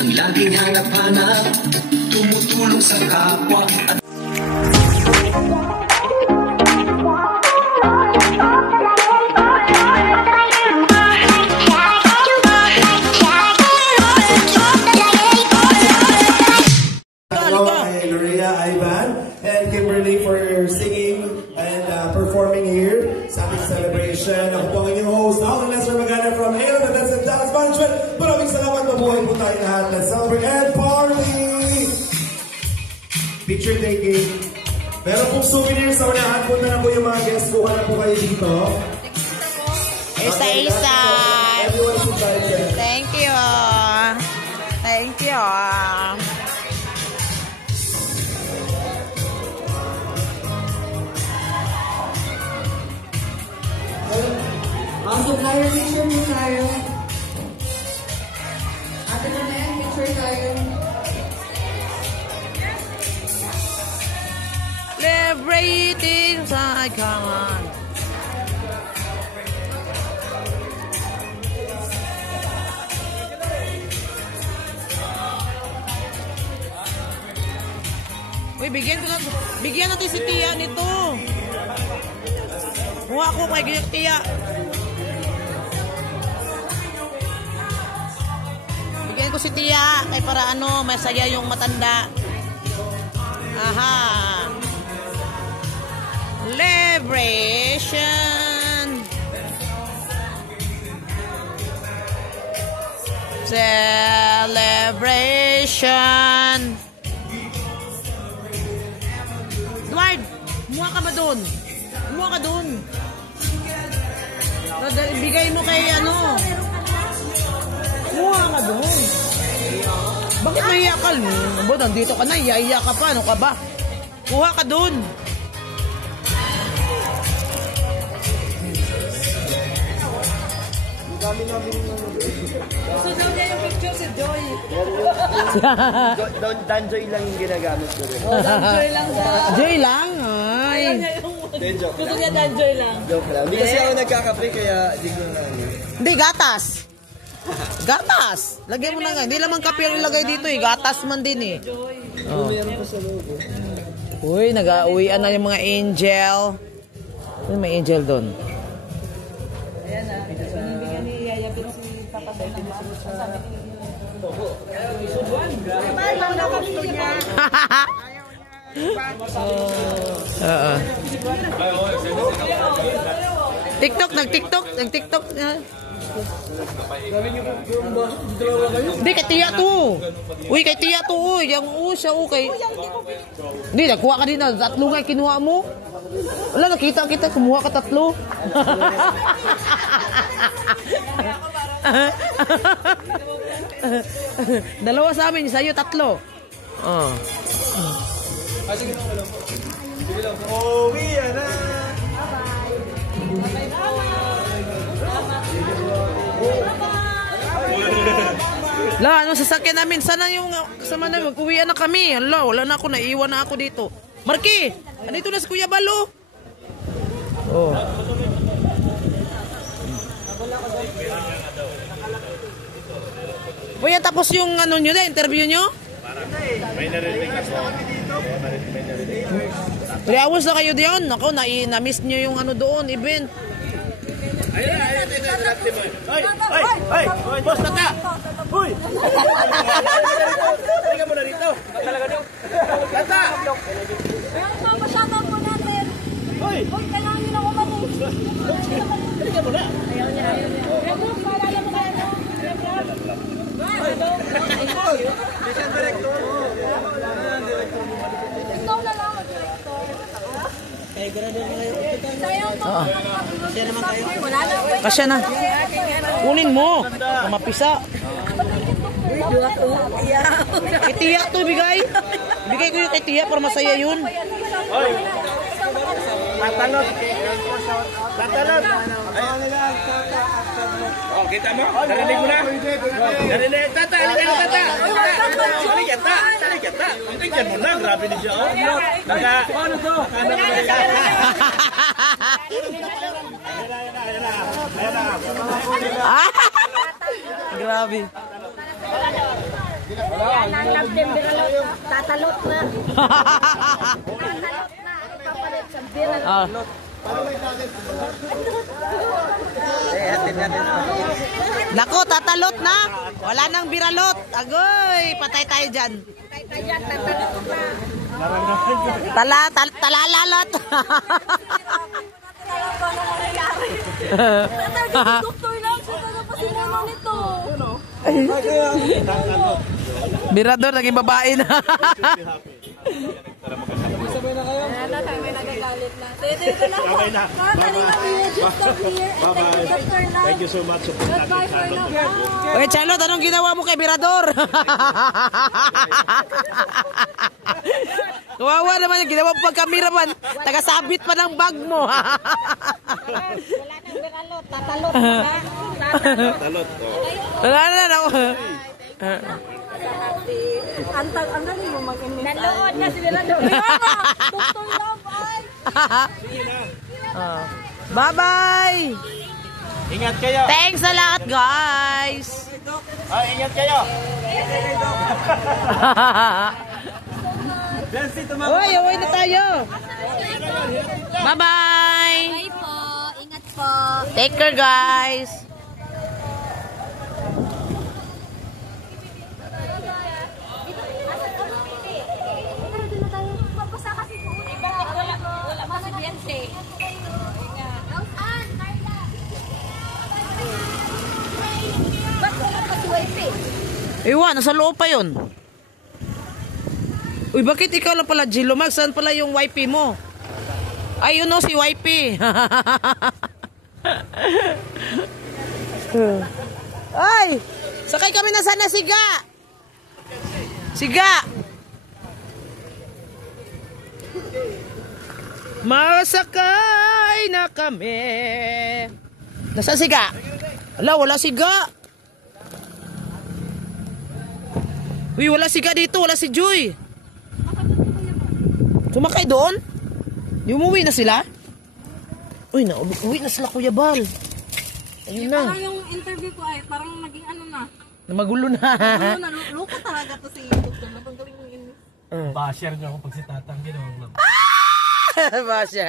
Ang laging hanap-hanap, tumutulong sa kapwa at Lorea, Ivan, and Kimberly for singing and performing here sa ating celebration. Ako po ang inyong host, Alan Lester Magana from Halo, the Dance and Dance Management. Maraming salamat, mabuhay po tayo lahat. Let's celebrate and party! Picture taking. Meron pong souvenirs sa unahan. Punta na po yung mga guests. Kuha na po kayo dito. Isa-isa. Everyone's invited. Thank you. Thank you. Supplier, picture mo tayo. Ate naman, picture tayo. Celebrating inside, come on. Uy, bigyan natin si Tia nito. Kuha ko kay Tia. Bigyan ko si Tia kay para ano, masaya yung matanda. Aha. Celebration. Celebration. Edward, muha ka ba dun? Muha ka dun. Bigay mo kay ano. Muha ka dun. Bakit nahiya ka? Ba, nandito ka na, iya ka pa. Ano ka ba? Kuha ka dun. So, daw niya yung picture si Joy. Danjoy lang yung ginagamit ko rin. Oh, Danjoy lang daw. Joy lang? Ay. Gusto niya Danjoy lang. Joke lang. Hindi kasi ako nagkakape kaya di ko na ano. Hindi, gatas. Gatas. Lagyan mo na nga. Hindi naman kape ang ilagay dito eh. Gatas man din eh. Oh. Meron pa sa logo. Uy, nag-uwian na yung mga angel. Uy, may angel doon. Ayan na. Binibigyan ni Yaya Bin si Papa Sen ng mga. Sabi ni gusto niya. TikTok, nag-TikTok. Hindi, kay Tia to. Uy, kay Tia to. Uy, yung siya, kay... Hindi, nagkuha ka din na. Tatlo nga kinuha mo. Wala, nakita kita. Kumuha ka tatlo. Dalawa sa amin, sa'yo tatlo. Oh. Oh, yan na. La, ano sasakyan namin? Sana yung kasama namin, mag-uwian na kami. Hala, wala na ako, naiiwan na ako dito. Marky, andito na si Kuya Balo. Oh. Kuya, tapos yung ano nyo na, interview nyo? May narinig ako. 3 hours na kayo diyan. Ako, na-miss nyo yung ano doon, event. Ayun na, interactive mo. Hoy! Boss, tata! Hoy! Tingnan mo na rito. Talaga daw. Tata! Ayan, papashoutout po natin. Hoy! Hoy, kailangan nyo na umanin. Tingnan mo na. Ayaw niya. Remove, maalala mo kayo, no? Mission director. Ikaw na lang, director. Eh, ganun din kayo. Sayang mo. Siya naman kayo. Wala na. Kasya na. Kunin mo. Mapisa. Kay Tia to, bigay. Bigay ko yung kay Tia para masaya yun. Hoy! Tatalab. Tatalab. Oh, kita mo? Narinig mo na? Narinig. Tata, halika na, tata. Halika, tata. Halika, tata. Tingnan mo na, grabe din siya. Paano to? Grabe. Yan ang labdin biralot. Tatalot na. Tatalot na. Ipapalit sa biralot. Nako, tatalot na. Wala nang biralot. Agoy, patay tayo dyan. Patay tayo dyan, tatalot na. Talalalot. Doktor lang siya na pasimuno nito. Birador, naging babae na. Sabay na kayo. Ano, kami nagagalit na. Dito na po. Mga kanina, we will just stop here. And thank you, Dr. Love. Thank you so much. Goodbye for now. Oye, Charlotte, anong ginawa mo kay Birador? Kawawa naman yung ginawa mo pagkameraman. Tagasabit pa ng bag mo. Wala nang biralot. Tatalot na. Talot. Wala na. Ang galing mo mag-inis. Nalood na si Birador. Dr. Love, ay. Bye-bye. Ingat kayo. Thanks sa lahat, guys. Ingat kayo. Uy na tayo. Bye-bye. Bye po. Ingat po. Take care, guys. Iwan, nasa loob pa yun. Uy, bakit ikaw lang pala, Jilo? Mag, saan pala yung YP mo? Ay, yun o, si YP. Ay, sakay kami na sana, siga. Siga. Masakay na kami. Nasaan siga? Wala siga. Uy, wala siga dito, wala si Joy. Sumakay doon? Di umuwi na sila? Uy, uwi na sila, Kuya Bal. Ayun na. Parang yung interview ko ay parang naging ano na. Magulo na. Ano na, loko talaga to si Dr. Love. Ang galing mo yun. Ba-share niyo ako pag si Tatang ginawa. Basya.